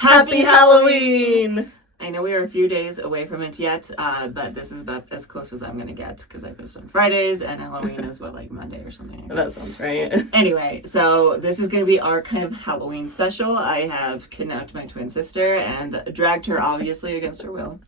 Happy Halloween! I know we are a few days away from it yet, but this is about as close as I'm going to get because I post on Fridays and Halloween is like Monday or something. That sounds right. Anyway, so this is going to be our kind of Halloween special. I have kidnapped my twin sister and dragged her, obviously, against her will.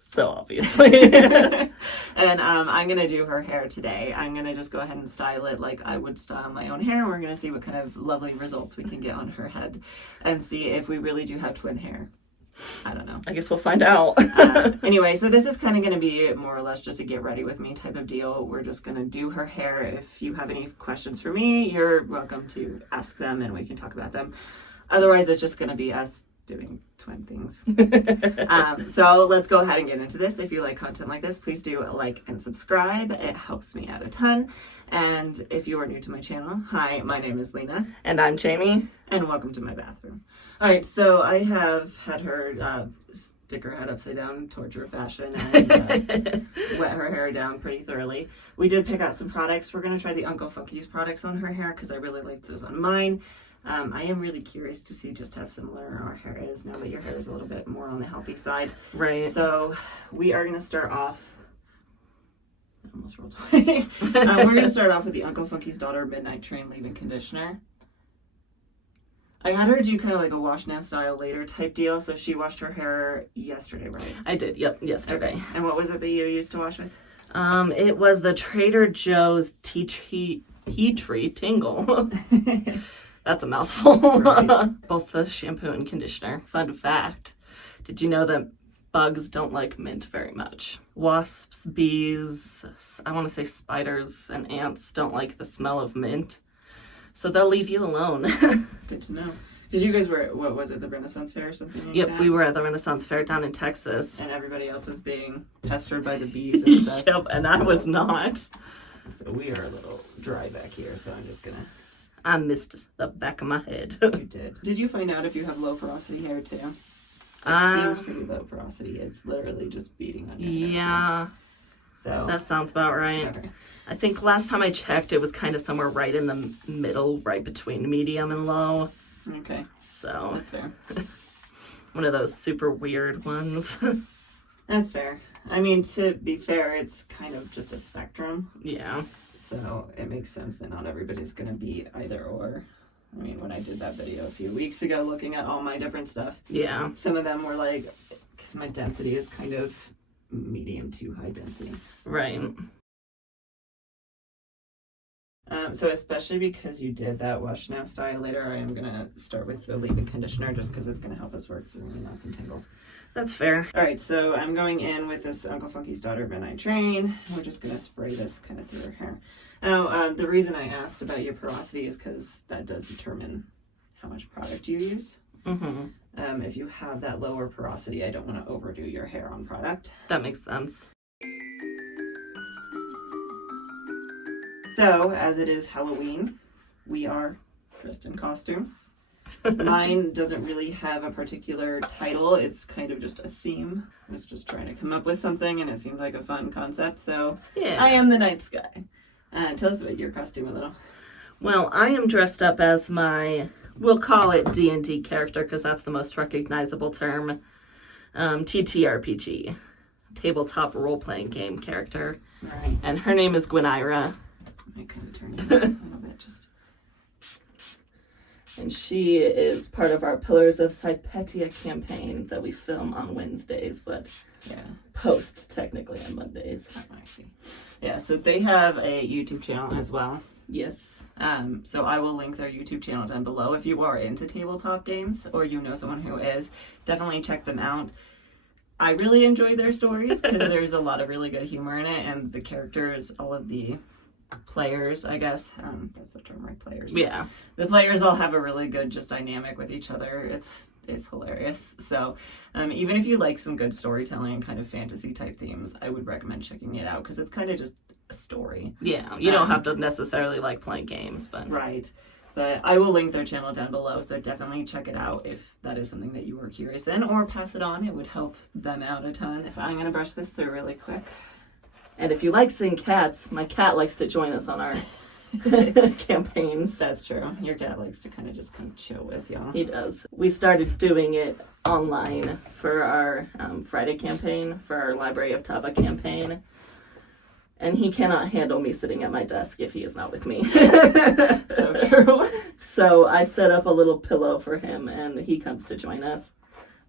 So obviously. And I'm going to do her hair today. I'm going to just go ahead and style it like I would style my own hair. We're going to see what kind of lovely results we can get on her head and see if we really do have twin hair. I don't know. I guess we'll find out. Anyway, so this is kind of going to be more or less just a get ready with me type of deal. We're just going to do her hair. If you have any questions for me, you're welcome to ask them and we can talk about them. Otherwise, it's just going to be us doing twin things. So let's go ahead and get into this. If you like content like this, please do like and subscribe. It helps me out a ton. And if you are new to my channel, hi, my name is Lena. And I'm Jaimie. And welcome to my bathroom. All right, so I have had her stick her head upside down, torture fashion, and wet her hair down pretty thoroughly. We did pick out some products. We're going to try the Uncle Funky's products on her hair because I really liked those on mine. I am really curious to see just how similar our hair is now that your hair is a little bit more on the healthy side. Right. So we are going to start off. Almost rolled away. We're going to start off with the Uncle Funky's Daughter Midnight Train Leave-In Conditioner. I had her do kind of like a wash now style later type deal, so she washed her hair yesterday, right? I did, yep, yesterday. Okay. And what was it that you used to wash with? It was the Trader Joe's Tea Tree Tingle. That's a mouthful. Right. Both the shampoo and conditioner. Fun fact, did you know that bugs don't like mint very much? Wasps, bees, I want to say spiders, and ants don't like the smell of mint. So they'll leave you alone. Good to know. Because you guys were, what was it, the Renaissance Fair or something like that? Yep, we were at the Renaissance Fair down in Texas. And everybody else was being pestered by the bees and stuff. Yep, and I was not. So we are a little dry back here, so I'm just going to... I missed the back of my head. You did. Did you find out if you have low porosity hair too? It seems pretty low porosity. It's literally just beating on your hair. Yeah. So that sounds about right. Okay. I think last time I checked, it was kind of somewhere right in the middle, right between medium and low. Okay. So that's fair. One of those super weird ones. That's fair. I mean, to be fair, it's kind of just a spectrum. Yeah. So it makes sense that not everybody's going to be either or. I mean, when I did that video a few weeks ago looking at all my different stuff, yeah, some of them were like, because my density is kind of medium to high density. Right. So especially because you did that wash now style later, I am going to start with the leave-in conditioner just because it's going to help us work through any knots and tangles. That's fair. All right, so I'm going in with this Uncle Funky's Daughter Midnight Train. We're just going to spray this kind of through her hair. Now, the reason I asked about your porosity is because that does determine how much product you use. Mm-hmm. If you have that lower porosity, I don't want to overdo your hair on product. That makes sense. So, as it is Halloween, we are dressed in costumes. Mine doesn't really have a particular title. It's kind of just a theme. I was just trying to come up with something, and it seemed like a fun concept. So, yeah. I am the night sky. Tell us about your costume a little. Well, I am dressed up as my, we'll call it D&D character, because that's the most recognizable term. TTRPG. Tabletop Role-Playing Game character. Right. And her name is Gwynaira. I kind of turned it a little bit, just. And she is part of our Pillars of Cypetia campaign that we film on Wednesdays, but post technically on Mondays. Oh, I see. Yeah, so they have a YouTube channel as well. Yes. So I will link their YouTube channel down below. If you are into tabletop games or you know someone who is, definitely check them out. I really enjoy their stories because there's a lot of really good humor in it, and the characters, all of the players, I guess, that's the term, right? Players. Yeah. The players all have a really good just dynamic with each other. It's hilarious. So even if you like some good storytelling and kind of fantasy type themes, I would recommend checking it out because it's kind of just a story. Yeah, you don't have to necessarily like playing games, but right. But I will link their channel down below, so definitely check it out if that is something that you were curious in, or pass it on. It would help them out a ton. So I'm going to brush this through really quick. And if you like seeing cats, my cat likes to join us on our campaigns. That's true. Your cat likes to kind of chill with y'all. He does. We started doing it online for our Friday campaign, for our Library of Taba campaign. And he cannot handle me sitting at my desk if he is not with me. So true. So I set up a little pillow for him, and he comes to join us.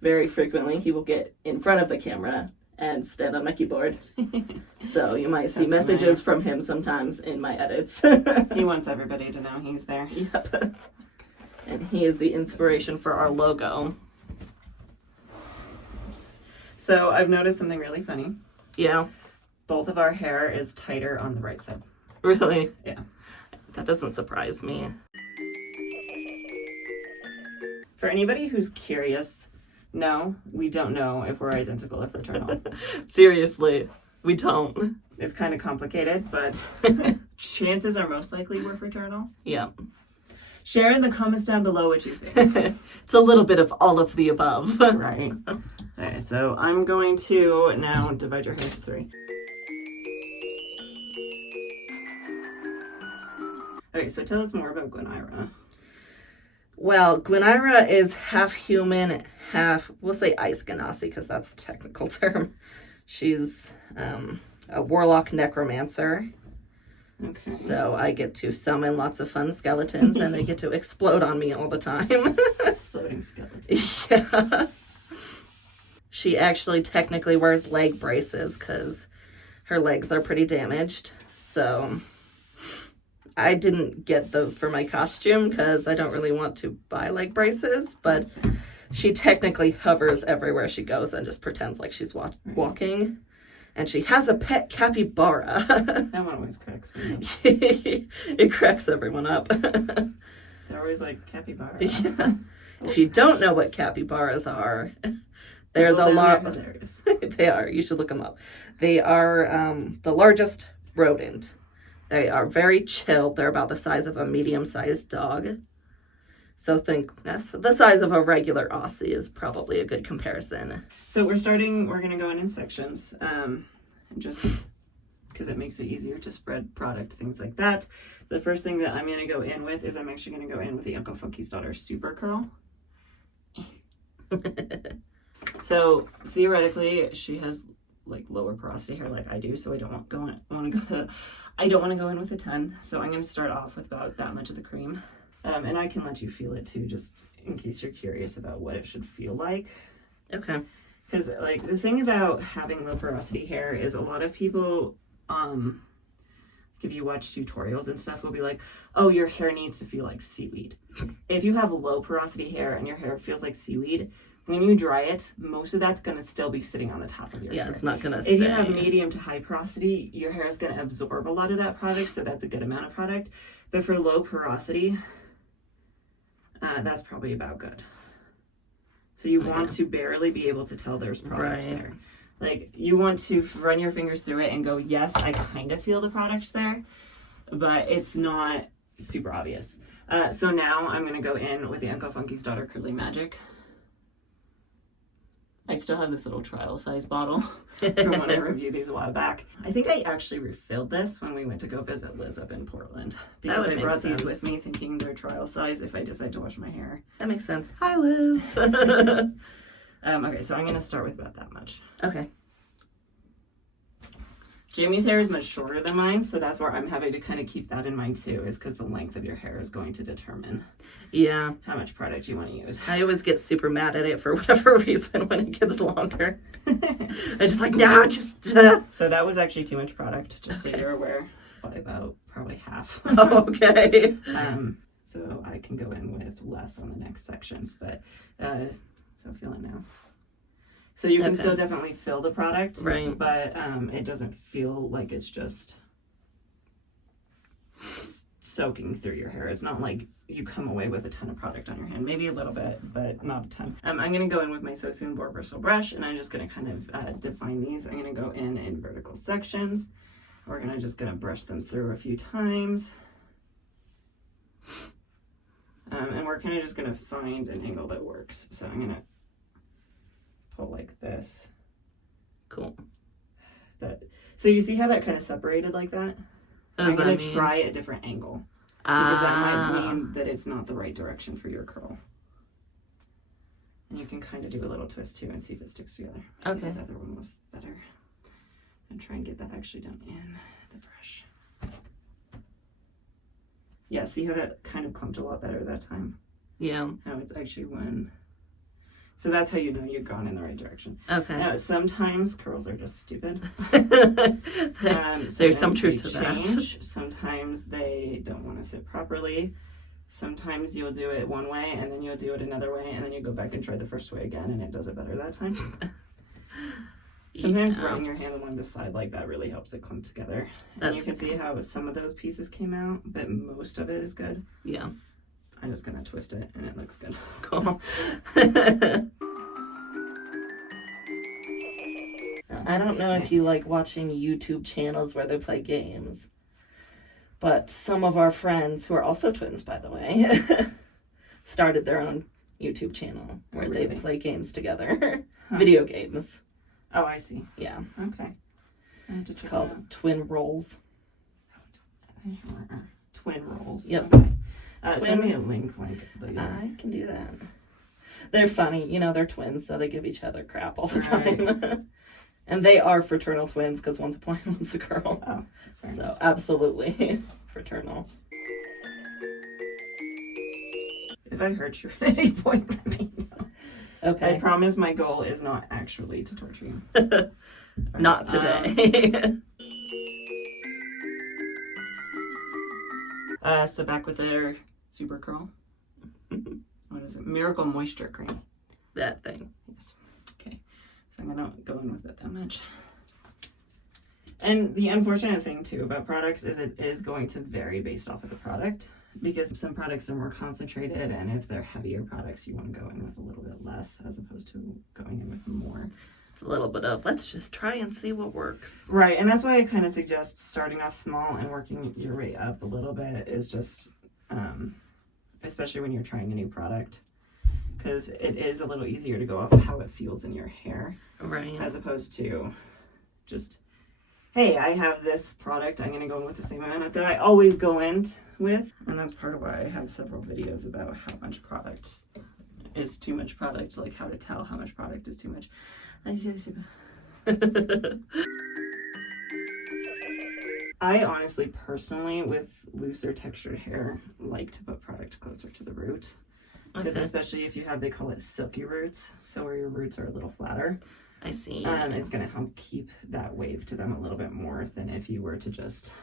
Very frequently, he will get in front of the camera and stand on my keyboard. So you might see messages from him sometimes in my edits. He wants everybody to know he's there. Yep. And he is the inspiration for our logo. So I've noticed something really funny. Yeah. Both of our hair is tighter on the right side. Really? Yeah. That doesn't surprise me. For anybody who's curious, no, we don't know if we're identical or fraternal. Seriously, we don't. It's kind of complicated, but chances are most likely we're fraternal. Yeah. Share in the comments down below what you think. It's a little bit of all of the above. Right. Okay, so I'm going to now divide your hair into 3. Okay, so tell us more about Gwenira. Well, Gwenira is half human, half, we'll say Ice Ganassi because that's the technical term. She's a warlock necromancer. Okay. So I get to summon lots of fun skeletons and they get to explode on me all the time. Exploding skeletons. Yeah. She actually technically wears leg braces because her legs are pretty damaged. So I didn't get those for my costume because I don't really want to buy leg braces, but she technically hovers everywhere she goes and just pretends like she's walking. And she has a pet capybara. That one always cracks me up. It cracks everyone up. They're always like, capybara. Yeah. If you don't know what capybaras are, they're hilarious. They are. You should look them up. They are the largest rodent. They are very chilled. They're about the size of a medium-sized dog. So think the size of a regular Aussie is probably a good comparison. So we're going to go in sections, just because it makes it easier to spread product, things like that. The first thing that I'm going to go in with is I'm actually going to go in with the Uncle Funky's Daughter Super Curl. So theoretically, she has like lower porosity hair like I do, so I don't want to go in with a ton. So I'm going to start off with about that much of the cream. And I can let you feel it too, just in case you're curious about what it should feel like. Okay. Because, like, the thing about having low porosity hair is a lot of people, if you watch tutorials and stuff, will be like, oh, your hair needs to feel like seaweed. If you have low porosity hair and your hair feels like seaweed, when you dry it, most of that's going to still be sitting on the top of your hair. Yeah, it's not going to stay. If you have medium to high porosity, your hair is going to absorb a lot of that product, so that's a good amount of product. But for low porosity, that's probably about good. So you want to barely be able to tell there's product there. Like, you want to run your fingers through it and go, yes, I kind of feel the product there, but it's not super obvious. So now I'm going to go in with the Uncle Funky's Daughter Curly Magic. I still have this little trial size bottle from when I reviewed these a while back. I think I actually refilled this when we went to go visit Liz up in Portland. Because I brought these with me thinking they're trial size if I decide to wash my hair. That makes sense. Hi, Liz. Okay, so I'm going to start with about that much. Okay. Jaimie's hair is much shorter than mine, so that's where I'm having to kind of keep that in mind too, is because the length of your hair is going to determine how much product you want to use. I always get super mad at it for whatever reason when it gets longer. I just like, no, just... So that was actually too much product, just so you're aware, by about probably half. Okay. So I can go in with less on the next sections, but so feel it now. So you can still definitely feel the product, right? But it doesn't feel like it's just soaking through your hair. It's not like you come away with a ton of product on your hand. Maybe a little bit, but not a ton. I'm going to go in with my So Soon Boar Bristle brush, and I'm just going to kind of define these. I'm going to go in vertical sections. We're just going to brush them through a few times. And we're kind of just going to find an angle that works. So I'm going to pull like this. Cool. So you see how that kind of separated like that? I'm going to try a different angle. Because that might mean that it's not the right direction for your curl. And you can kind of do a little twist too and see if it sticks together. Okay. The other one was better. And try and get that actually done in the brush. Yeah, see how that kind of clumped a lot better that time? Yeah. How it's actually one. So that's how you know you've gone in the right direction. Okay. Now, sometimes curls are just stupid. There's some truth to that. Sometimes they don't want to sit properly. Sometimes you'll do it one way and then you'll do it another way and then you go back and try the first way again and it does it better that time. Sometimes running your hand along the side like that really helps it clump together. And you can see how some of those pieces came out, but most of it is good. Yeah. I'm just going to twist it and it looks good. Cool. I don't know if you like watching YouTube channels where they play games, but some of our friends, who are also twins, by the way, started their own YouTube channel where they play games together. Video games. Oh, I see. Yeah. Okay. It's called Twin Rolls. Twin Rolls. Yep. Okay. Send me a link. I can do that. They're funny. You know, they're twins, so they give each other crap all the time. And they are fraternal twins because one's a boy and one's a girl. Oh, so absolutely fraternal. If I hurt you at any point, let me know. Okay. I promise my goal is not actually to torture you. Not today. So back with their super curl. What is it? Miracle Moisture Cream. That thing. Yes. Okay. So I'm going to go in with it that much. And the unfortunate thing too about products is it is going to vary based off of the product, because some products are more concentrated, and if they're heavier products, you want to go in with a little bit less as opposed to going in with more. It's a little bit of, let's just try and see what works. Right, and that's why I kind of suggest starting off small and working your way up a little bit is just, especially when you're trying a new product, because it is a little easier to go off of how it feels in your hair. Right. As opposed to just, hey, I have this product, I'm going to go in with the same amount that I always go in with. And that's part of why I have several videos about how much product is too much product, like how to tell how much product is too much. I honestly, personally, with looser textured hair, like to put product closer to the root. Because especially if you have, they call it silky roots, so where your roots are a little flatter. I see. It's going to help keep that wave to them a little bit more than if you were to just...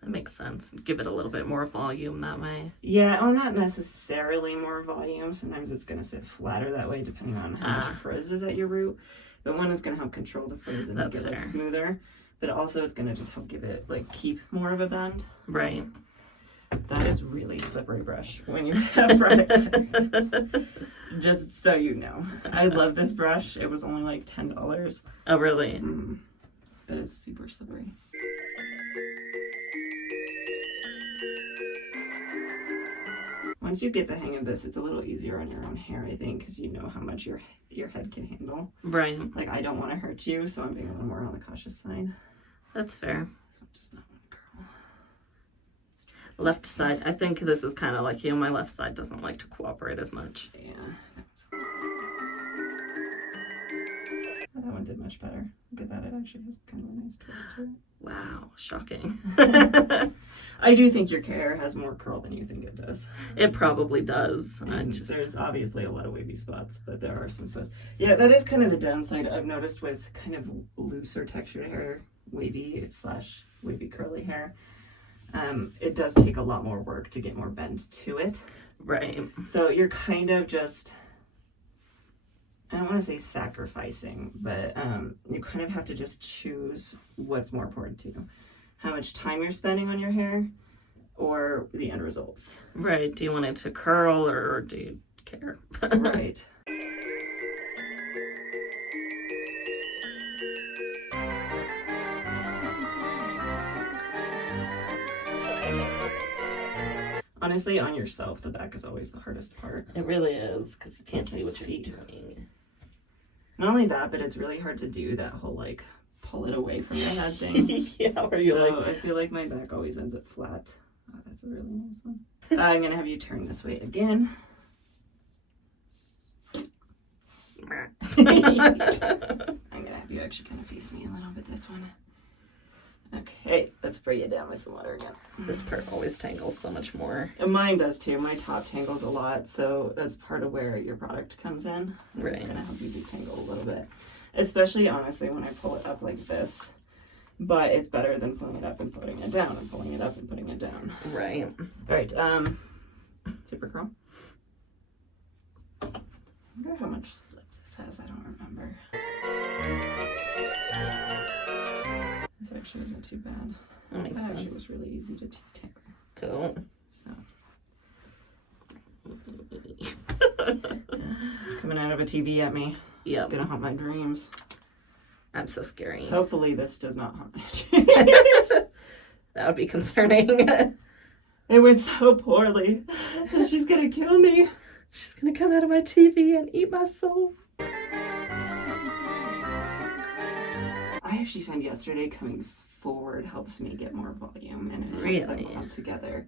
That makes sense. Give it a little bit more volume that way. Yeah, or not necessarily more volume. Sometimes it's going to sit flatter that way depending on how much frizz is at your root. But one is going to help control the frizz and make it look smoother. But also it's going to just help give it, like, keep more of a bend. Right. That is really slippery brush when you have product. Just so you know. I love this brush. It was only like $10. Oh, really? But it's super slippery. Once you get the hang of this, it's a little easier on your own hair, I think, because you know how much your head can handle. Right. Like, I don't want to hurt you, so I'm being a little more on the cautious side. That's fair. So I'm just not want to curl. Left side. I think this is kind of like you. My left side doesn't like to cooperate as much. Yeah. That one did much better. Look at that. It actually has kind of a nice twist to it. Wow. Shocking. I do think your hair has more curl than you think it does. It probably does. There's obviously a lot of wavy spots, but there are some spots. Yeah, that is kind of the downside I've noticed with kind of looser textured hair, wavy curly hair. It does take a lot more work to get more bend to it. Right. So you're kind of just, I don't want to say sacrificing, but you kind of have to just choose what's more important to you. How much time you're spending on your hair or the end results. Right. Do you want it to curl or do you care? Right. Honestly, on yourself, the back is always the hardest part. It really is, because you can't see what you're doing. Not only that, but it's really hard to do that whole, like, pull it away from your head thing. Yeah, where you So I feel like my back always ends up flat. Oh, that's a really nice one. I'm going to have you turn this way again. I'm going to have you actually kind of face me a little bit this one. Okay, let's spray you down with some water again. This part always tangles so much more. And mine does too. My top tangles a lot, so that's part of where your product comes in. Right. It's going to help you detangle a little bit. Especially, honestly, when I pull it up like this. But it's better than pulling it up and putting it down, and pulling it up and putting it down. Right. All right, super curl. I wonder how much slip this has. I don't remember. This actually isn't too bad. That makes sense. Actually was really easy to tinker. Cool. So. Coming out of a TV at me. Yep. Gonna haunt my dreams. I'm so scary. Hopefully this does not haunt my dreams. That would be concerning. It went so poorly. She's gonna kill me. She's gonna come out of my TV and eat my soul. I actually found yesterday coming forward helps me get more volume and it helps them clump together.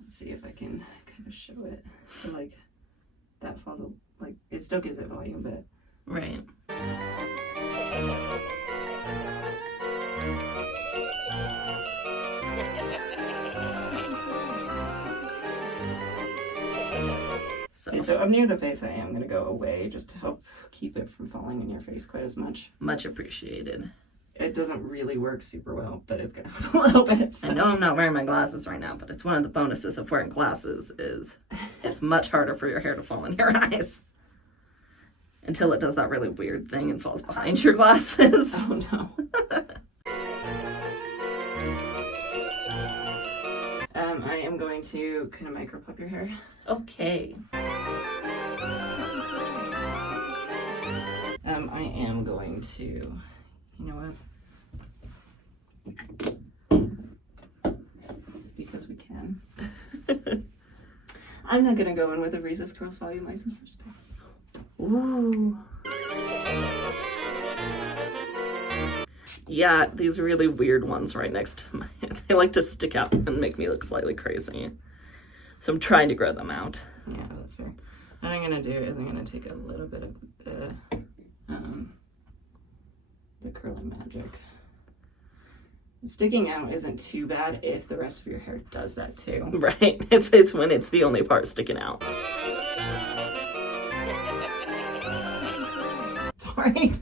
Let's see if I can kind of show it. So like that falls, like it still gives it volume, but right. So up near the face, I am going to go away just to help keep it from falling in your face quite as much. Much appreciated. It doesn't really work super well, but it's going to help a little bit. So. I know I'm not wearing my glasses right now, but it's one of the bonuses of wearing glasses is it's much harder for your hair to fall in your eyes. Until it does that really weird thing and falls behind your glasses. Oh no. I am going to kind of microplop your hair. Okay. I am going to, you know what? Because we can. I'm not going to go in with a Reese's Curls Volumizing Hairspray. Ooh. Yeah, these really weird ones right next to my head. They like to stick out and make me look slightly crazy. So I'm trying to grow them out. Yeah, that's fair. What I'm going to do is I'm going to take a little bit of the curling magic. Sticking out isn't too bad if the rest of your hair does that too. Right. It's when it's the only part sticking out. Sorry.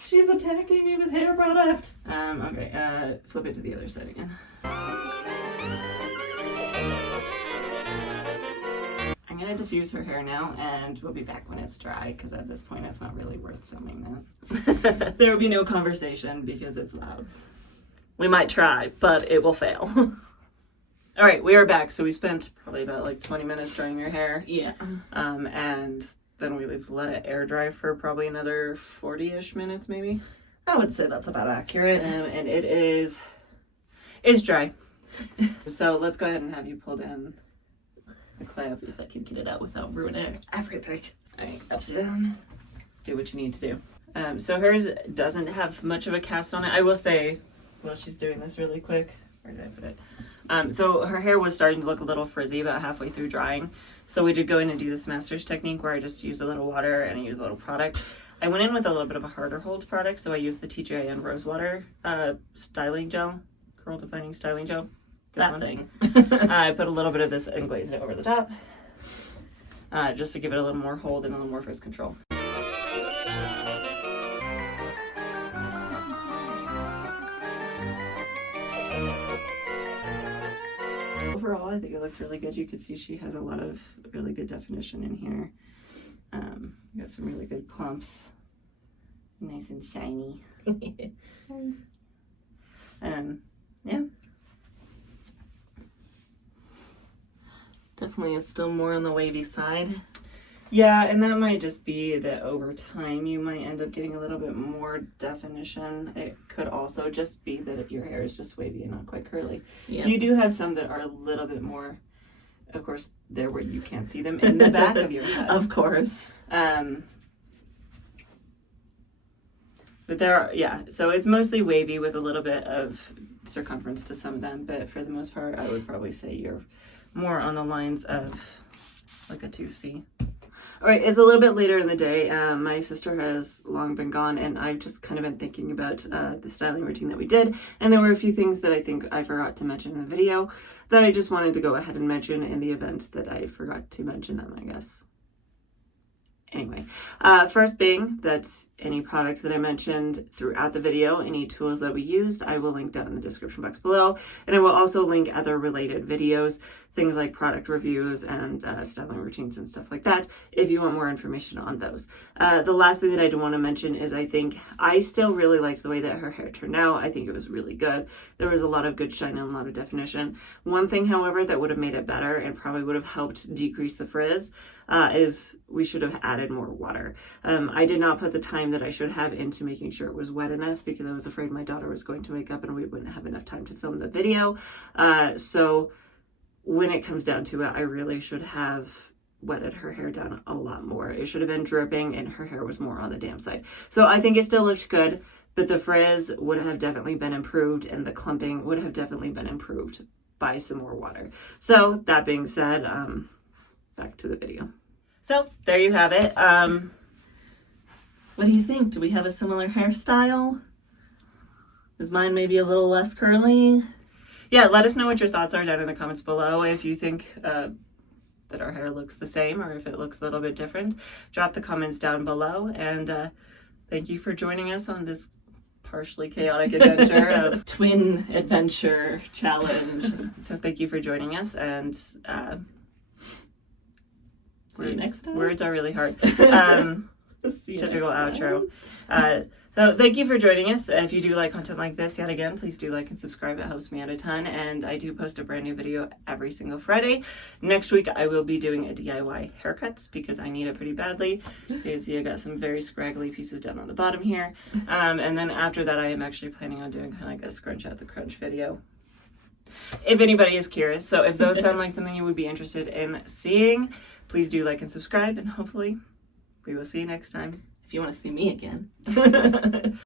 She's attacking me with hair product. Okay, flip it to the other side again. I'm gonna diffuse her hair now, and we'll be back when it's dry, because at this point it's not really worth filming that. There will be no conversation because it's loud. We might try, but it will fail. All right, we are back. So we spent probably about like 20 minutes drying your hair. Yeah. And then we let it air dry for probably another 40-ish minutes, maybe. I would say that's about accurate. And it's dry. So let's go ahead and have you pull down the clip. See if I can get it out without ruining everything. All right, Upside down. do what you need to do. So hers doesn't have much of a cast on it. I will say, while she's doing this really quick, where did I put it? So her hair was starting to look a little frizzy about halfway through drying. So we did go in and do this master's technique where I just used a little water and I used a little product. I went in with a little bit of a harder hold product, so I used the TGIN Rosewater styling gel, curl defining styling gel. That thing. I put a little bit of this and glazed it over the top, just to give it a little more hold and a little more frizz control. Overall, I think it looks really good. You can see she has a lot of really good definition in here. You got some really good clumps. Nice and shiny. Yeah. Definitely is still more on the wavy side. Yeah, and that might just be that over time you might end up getting a little bit more definition. It could also just be that if your hair is just wavy and not quite curly. Yeah. You do have some that are a little bit more Of course, they're where you can't see them in the back of your head. Of course. But there are, yeah, so it's mostly wavy with a little bit of circumference to some of them, but for the most part, I would probably say you're more on the lines of like a 2C. All right, it's a little bit later in the day. My sister has long been gone, and I've just kind of been thinking about the styling routine that we did, and there were a few things that I think I forgot to mention in the video that I just wanted to go ahead and mention in the event that I forgot to mention them, I guess. Anyway, first being that any products that I mentioned throughout the video, any tools that we used, I will link down in the description box below. And I will also link other related videos, things like product reviews and styling routines and stuff like that, if you want more information on those. The last thing that I do want to mention is I think I still really liked the way that her hair turned out. I think it was really good. There was a lot of good shine and a lot of definition. One thing, however, that would have made it better and probably would have helped decrease the frizz is we should have added more water. I did not put the time that I should have into making sure it was wet enough because I was afraid my daughter was going to wake up and we wouldn't have enough time to film the video. So when it comes down to it, I really should have wetted her hair down a lot more. It should have been dripping and her hair was more on the damp side. So I think it still looked good, but the frizz would have definitely been improved and the clumping would have definitely been improved by some more water. So that being said, back to the video. So there you have it. What do you think? Do we have a similar hairstyle? Is mine maybe a little less curly? Yeah, let us know what your thoughts are down in the comments below. If you think that our hair looks the same or if it looks a little bit different, drop the comments down below. And thank you for joining us on this partially chaotic adventure of Twin adventure challenge. So thank you for joining us, and See you next time. Words are really hard. See you Typical next time. outro. So thank you for joining us. If you do like content like this, yet again, please do like and subscribe. It helps me out a ton. And I do post a brand new video every single Friday. Next week, I will be doing a DIY haircut because I need it pretty badly. You can see I got some very scraggly pieces down on the bottom here. And then after that, I am actually planning on doing kind of like a scrunch out the crunch video. If anybody is curious. So if those sound like something you would be interested in seeing, please do like and subscribe. And hopefully we will see you next time. If you want to see me again.